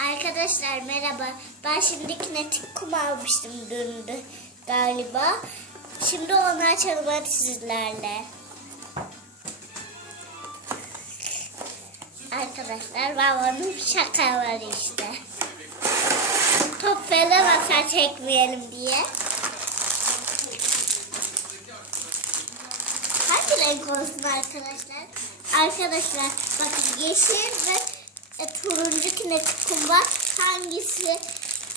Arkadaşlar merhaba. Ben şimdi kinetik kum almıştım dün galiba. Şimdi onu açalım sizlerle. Arkadaşlar babamın şaka var işte. Top falan atar çekmeyelim diye. Hangi renk olsun arkadaşlar? Arkadaşlar bakın yeşil ve e, turuncu kinetik var. Hangisi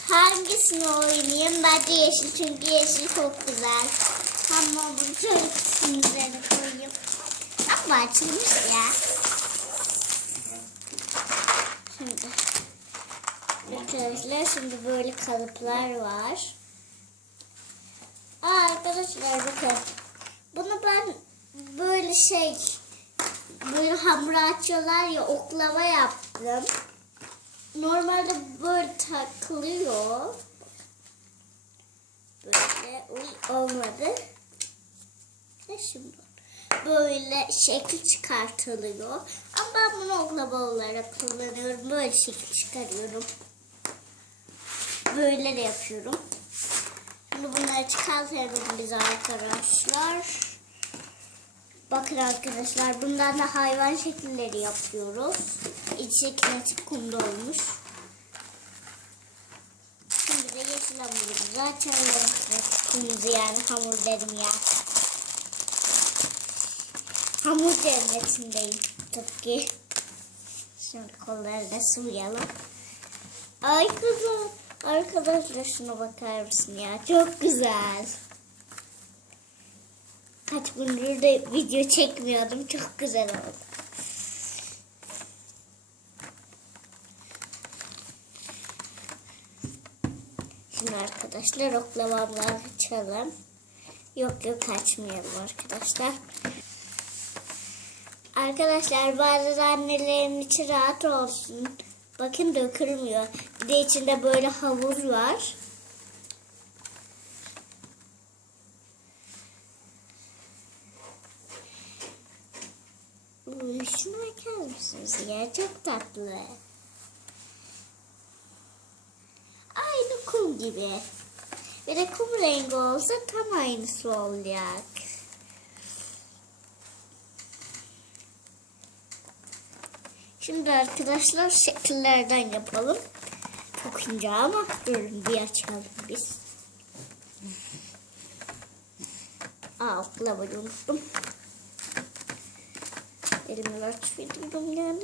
hangisini oynayayım? Bence yeşil çünkü yeşil çok güzel. Ama bunu kısmın üzerine koyayım. Ama açılmış ya. Şimdi arkadaşlar şimdi böyle kalıplar var. Aa, arkadaşlar bakın. Bunu ben böyle şey böyle hamur açıyorlar ya oklava yaptım. Normalde böyle takılıyor. Böyle uy olmadı. Ne şimdi? Böyle şekil çıkartılıyor. Ama ben bunu oklava olarak kullanıyorum. Böyle şekil çıkarıyorum. Böyle de yapıyorum. Şimdi bunları çıkartalım biz arkadaşlar. Bakın arkadaşlar bundan da hayvan şekilleri yapıyoruz. İçi kinetik kumda olmuş. Şimdi de yeşil hamurumuzu açalım. Kumumuzu yani hamur dedim ya. Hamur cennetindeyim tıpkı. Şimdi kolları da sıvayalım. Ay kızım. Arkadaşlar şuna bakar mısın ya? Çok güzel. Kaç gündür de video çekmiyordum. Çok güzel oldu. Şimdi arkadaşlar oklavamları açalım. Yok yok açmayalım arkadaşlar. Arkadaşlar bazı annelerin içi rahat olsun. Bakın dökülmüyor. Bir de içinde böyle havuz var. Şuna bakar mısınız ya? Çok tatlı. Kum gibi. Bir de kum rengi olsa tam aynısı olacak. Şimdi arkadaşlar şekillerden yapalım. Çok ince ama durun bir açalım biz. Aa oklavayı unuttum. Elimi açıyordum yani.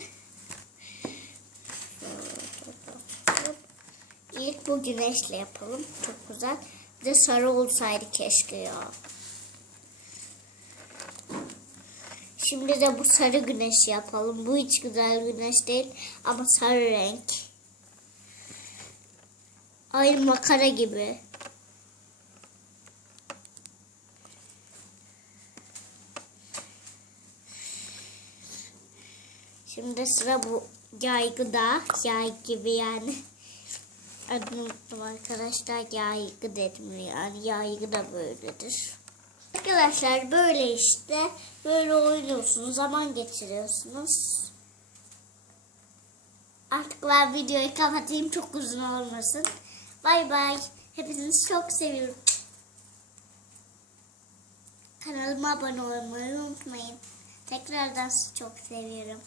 Bu güneşle yapalım. Çok güzel. Bir de sarı olsaydı keşke ya. Şimdi de bu sarı güneş yapalım. Bu hiç güzel güneş değil ama sarı renk. Aynı makara gibi. Şimdi sıra bu yaygıda. Yay gibi yani. Adını unuttum arkadaşlar. Yaygı dedim yani. Yaygı da böyledir. Arkadaşlar böyle işte. Böyle oynuyorsunuz. Zaman geçiriyorsunuz. Artık ben videoyu kapatayım. Çok uzun olmasın. Bay bay. Hepinizi çok seviyorum. Kanalıma abone olmayı unutmayın. Tekrardan çok seviyorum.